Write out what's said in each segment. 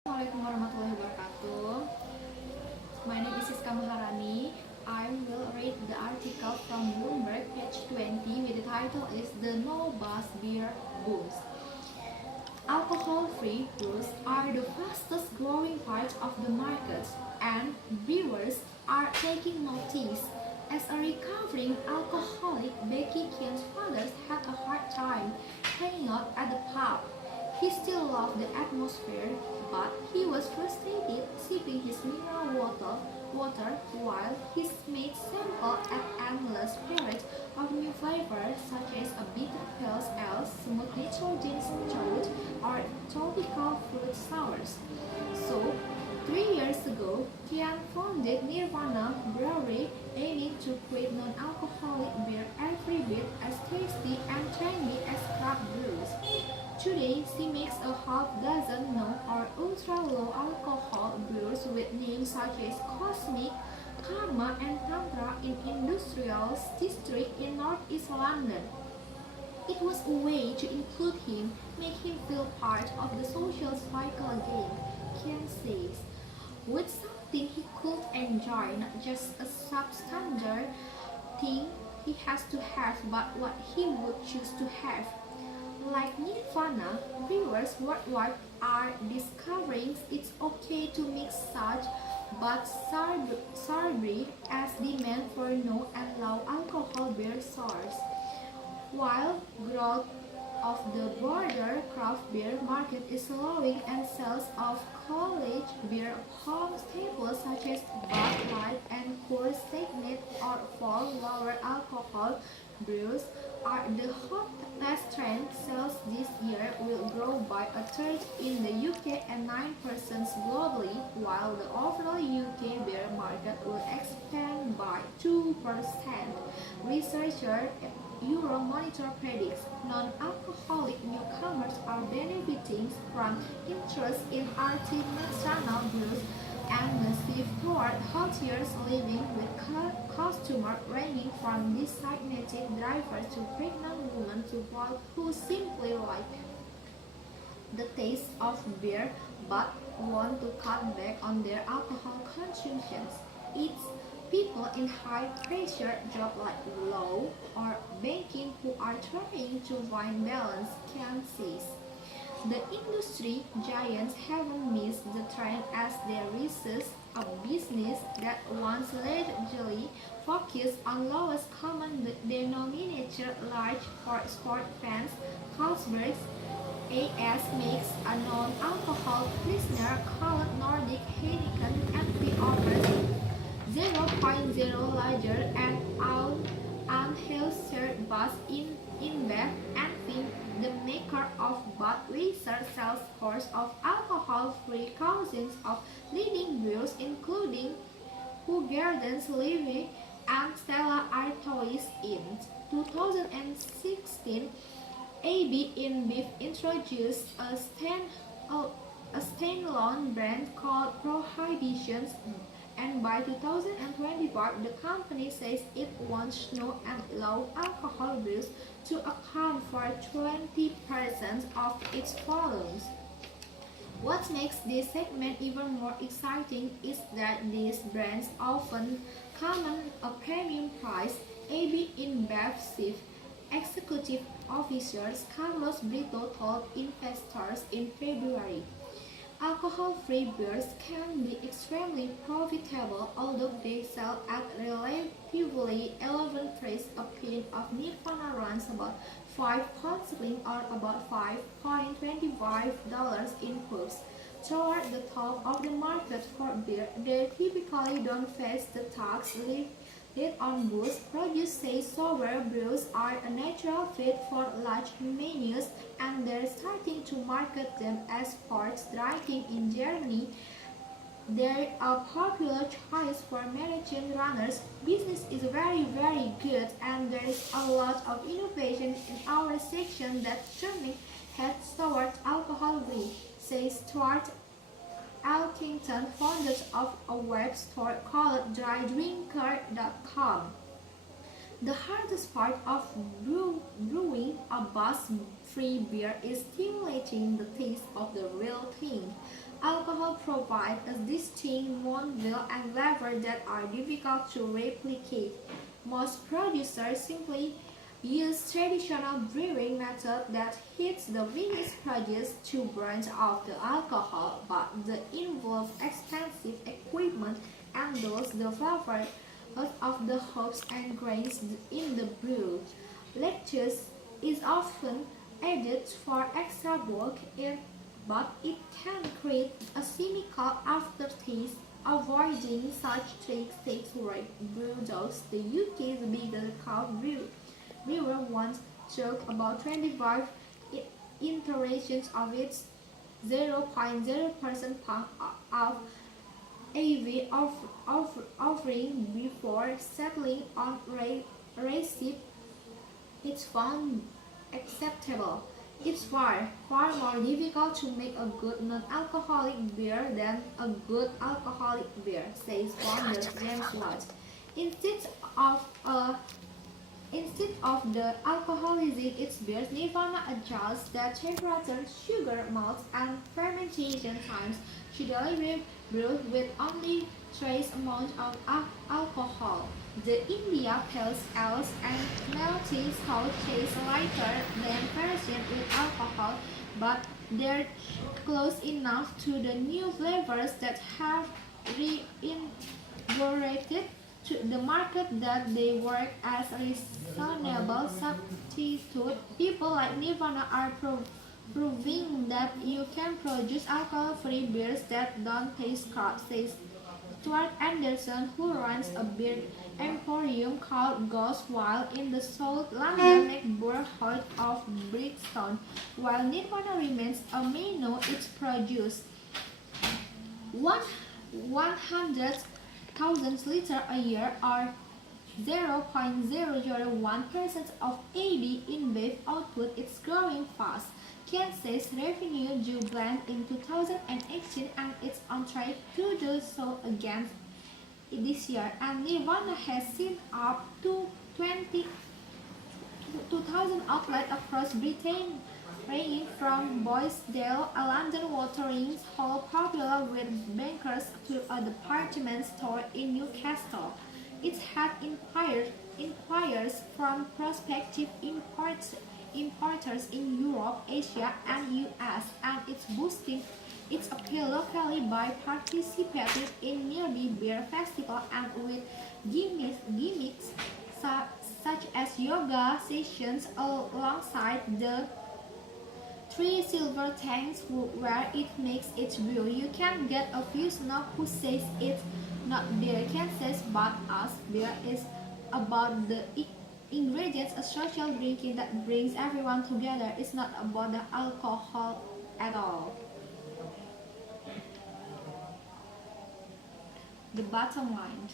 Assalamualaikum warahmatullahi wabarakatuh. My name is Siska Maharani. I will read the article from Bloomberg, page 20, with the title is "The No Buzz Beer Booms." Alcohol-free brews are the fastest growing part of the market, and brewers are taking notice. As a recovering alcoholic, Becky Kian's father had a hard time hanging out at the pub. He still loved the atmosphere, but he was frustrated sipping his mineral water while his mates sampled an endless parade of new flavors such as a bitter pale ale, smooth nitrogen stout, or tropical fruit sours. So, 3 years ago, Kian founded Nirvana Brewery, aiming to create non-alcoholic beer every bit as tasty and trendy as craft brews. Today, she makes a half-dozen non or ultra-low alcohol brews with names such as Cosmic, Karma, and Tantra in Industrial District in Northeast London. It was a way to include him, make him feel part of the social cycle again, Kian says, with something he could enjoy, not just a substandard thing he has to have, but what he would choose to have. Like Nirvana, brewers worldwide are discovering it's okay to mix such but sorbet as demand for no and low alcohol beer soars. While growth of the broader craft beer market is slowing and sales of college beer home staples such as Bud Light and Coors stagnate or fall, lower alcohol brews are the hottest trend. Sales this year will grow by a third in the UK and 9% globally, while the overall UK beer market will expand by 2%. Researcher Euromonitor predicts non-alcoholic newcomers are benefiting from interest in artisanal brews and the shift toward healthier living with customers ranging from designated drivers to pregnant women to both who simply like the taste of beer but want to cut back on their alcohol consumptions. It's people in high pressure jobs like law or banking who are trying to find balance, Ken says. The industry giants haven't missed the trend as they resist a business that once largely focused on lowest common denominator large for sport fans. Carlsberg's AS makes a non-alcohol pilsner called Nordic Heineken and pre-offers 0.0 lager and Anheuser-Busch InBev and Fink, the maker of Budweiser, sells scores of alcohol-free cousins of leading brews including Hoegaarden's Lieve and Stella Artois. In 2016, AB InBev introduced a standalone brand called Prohibitions, and by 2025 the company says it wants no and low alcohol brews to account for 20% of its volumes. What makes this segment even more exciting is that these brands often command a premium price. AB InBev's chief executive officer Carlos Brito told investors in February. Alcohol-free beers can be extremely profitable, although they sell at relatively elevated price. A pint of Nirvana runs about 5 pounds sterling or about $5.25 in pubs. Toward the top of the market for beer, they typically don't face the tax lead on booze. Produce says sober brews are a natural fit for large menus, and they're starting to market them as sports drinking in Germany. They're a popular choice for marathon runners. Business is very good, and there is a lot of innovation in our section that's turning heads towards alcohol-free, says Stuart Elkington, founder of a web store called drydrinker.com. The hardest part of brewing a buzz-free beer is stimulating the taste of the real thing. Alcohol provides a distinct mouthfeel and flavor that are difficult to replicate. Most producers simply use traditional brewing method that heats the finished produce to burn off the alcohol, but they involve expensive equipment and thus the flavor of the hops and grains in the brew. Lactose is often added for extra bulk, but it can create a cynical aftertaste. Avoiding such tricks takes like Brewdog's, the UK's biggest craft brewer, once joked about 25 iterations of its 0.0% pump of AV offering before settling on recipe it's found acceptable. It's far more difficult to make a good non-alcoholic beer than a good alcoholic beer, says founder James Watt. Instead of a Instead of the alcoholizing its beers, Nirvana adjusts the temperature, sugar, malt, and fermentation times to deliver brew with only trace amount of alcohol. The India Pale Ales and Malty Stout taste lighter than versions with alcohol, but they're close enough to the new flavors that have reinvigorated to the market that they work as a reasonable substitute. People like Nirvana are proving that you can produce alcohol-free beers that don't taste crap, says Stuart Anderson, who runs a beer emporium called Ghost While in the South London neighborhood of Brixton. While Nirvana remains a minnow, it's produced 100,000 liters a year, or 0.001% of AB in beef output. It's growing fast. Kansas revenue jumped in 2018 and it's on track to do so again this year. And Nirvana has seen up to 2,000 outlets across Britain, ranging from Boisdale, a London watering hole popular with bankers, to a department store in Newcastle. It had inquiries from prospective importers in Europe, Asia, and US, and it's boosting its appeal locally by participating in nearby beer festival and with gimmicks such as yoga sessions alongside the three silver tanks where it makes its brew. You can get a few snob who says it's not beer Kansas, but us beer is about the ingredients, a social drinking that brings everyone together. It's not about the alcohol at all. The bottom line: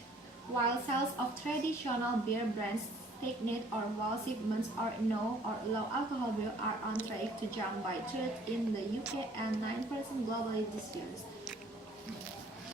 while sales of traditional beer brands stagnate or while shipments are no or low alcohol beer are on track to jump by third in the UK and 9% globally this year.